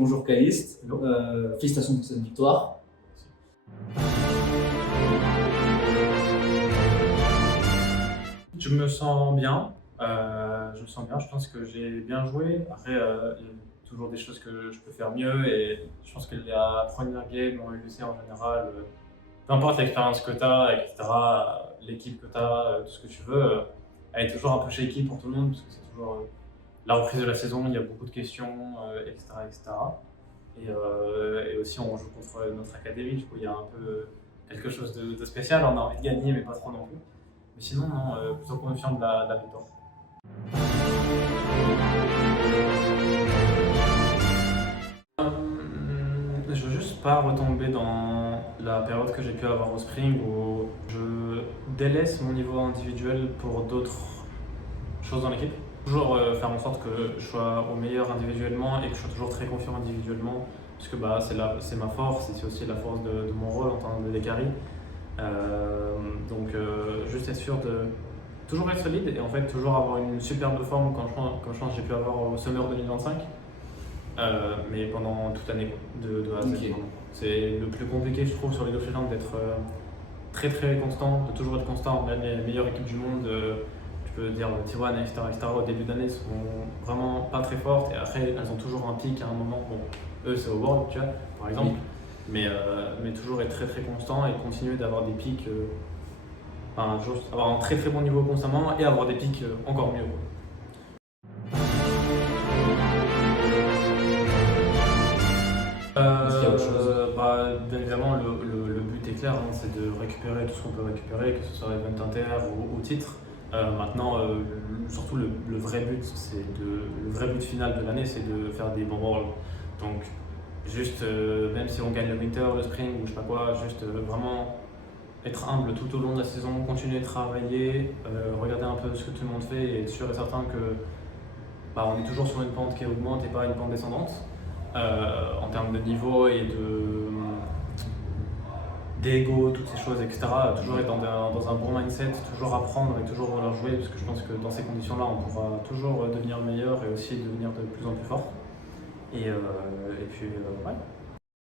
Bonjour Caliste, félicitations pour cette victoire. Je me sens bien. Je pense que j'ai bien joué. Après, il y a toujours des choses que je peux faire mieux et je pense que la première game en UBC en général, peu importe l'expérience que tu as, etc., l'équipe que tu as, tout ce que tu veux, elle est toujours un peu shaky pour tout le monde parce que c'est toujours la reprise de la saison, il y a beaucoup de questions, etc., etc. Et aussi, on joue contre notre académie, du coup, il y a un peu quelque chose de spécial. On a envie de gagner, mais pas trop non plus. Mais sinon, non, plutôt confiant de la victoire. Je veux juste pas retomber dans la période que j'ai pu avoir au Spring où je délaisse mon niveau individuel pour d'autres choses dans l'équipe. Toujours faire en sorte que je sois au meilleur individuellement et que je sois toujours très confiant individuellement, parce que c'est ma force et c'est aussi la force de mon rôle en tant que carry. Juste être sûr de toujours être solide et en fait toujours avoir une superbe forme comme je pense que j'ai pu avoir au Summer 2025, mais pendant toute l'année de A à Z. Ok. C'est le plus compliqué je trouve sur League of Legends d'être très très constant, de toujours être constant. Même les meilleures équipes du monde, je peux dire T1, etc., au début d'année sont vraiment pas très fortes et après elles ont toujours un pic à un moment. Bon, eux c'est au World, tu vois, par exemple. Oui. Mais toujours être très très constant et continuer d'avoir des pics, enfin, juste avoir un très très bon niveau constamment et avoir des pics encore mieux. Est-ce qu'il y a autre chose? Bien évidemment, le but est clair, hein, c'est de récupérer tout ce qu'on peut récupérer, que ce soit event inter ou titre. Maintenant, surtout le vrai but, le vrai but final de l'année, c'est de faire des bons worlds. Donc, juste, même si on gagne le winter, le spring ou je sais pas quoi, juste vraiment être humble tout au long de la saison, continuer de travailler, regarder un peu ce que tout le monde fait et être sûr et certain que on est toujours sur une pente qui augmente et pas une pente descendante en termes de niveau et d'ego, toutes ces choses, etc. Toujours être dans un bon mindset, toujours apprendre et toujours vouloir jouer, parce que je pense que dans ces conditions-là, on pourra toujours devenir meilleur et aussi devenir de plus en plus fort. Et puis, ouais.